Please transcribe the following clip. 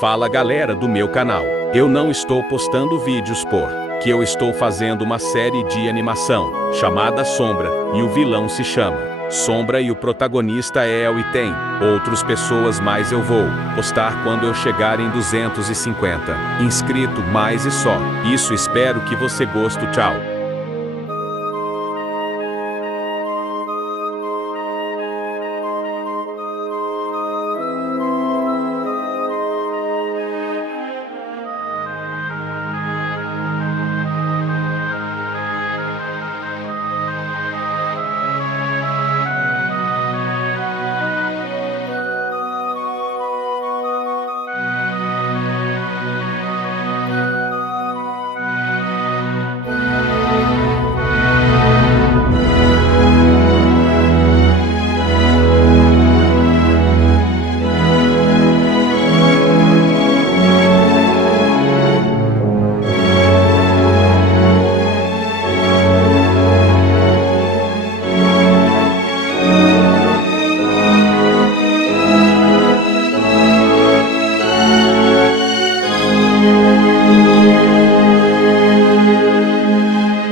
Fala galera do meu canal. Eu não estou postando vídeos que eu estou fazendo uma série de animação, chamada Sombra, e o vilão se chama Sombra e o protagonista é El e tem outras pessoas, mas eu vou postar quando eu chegar em 250 inscritos mais e só. Isso, espero que você goste. Tchau.